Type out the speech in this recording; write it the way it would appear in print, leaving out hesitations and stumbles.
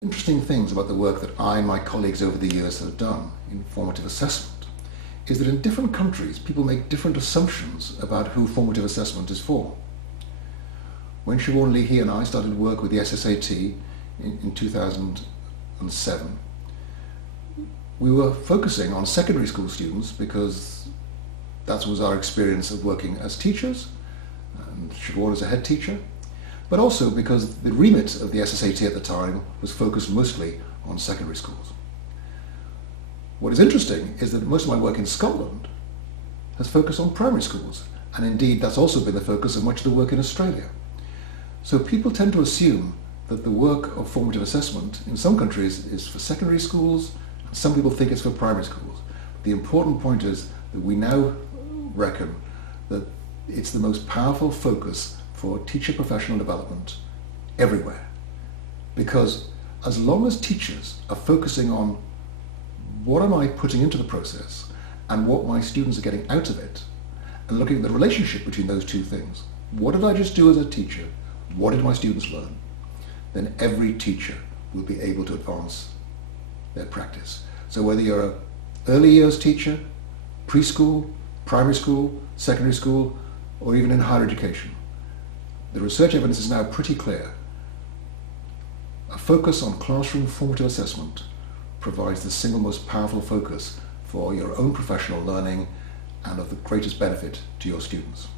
Interesting things about the work that I and my colleagues over the years have done in formative assessment is that in different countries people make different assumptions about who formative assessment is for. When Siobhan Leahy and I started work with the SSAT in 2007, we were focusing on secondary school students because that was our experience of working as teachers, and Siobhan as a head teacher, but also because the remit of the SSAT at the time was focused mostly on secondary schools. What is interesting is that most of my work in Scotland has focused on primary schools, and indeed that's also been the focus of much of the work in Australia. So people tend to assume that the work of formative assessment in some countries is for secondary schools, and some people think it's for primary schools. The important point is that we now reckon that it's the most powerful focus for teacher professional development everywhere. Because as long as teachers are focusing on what am I putting into the process and what my students are getting out of it, and looking at the relationship between those two things, what did I just do as a teacher, what did my students learn, then every teacher will be able to advance their practice. So whether you're an early years teacher, preschool, primary school, secondary school, or even in higher education, the research evidence is now pretty clear. A focus on classroom formative assessment provides the single most powerful focus for your own professional learning and of the greatest benefit to your students.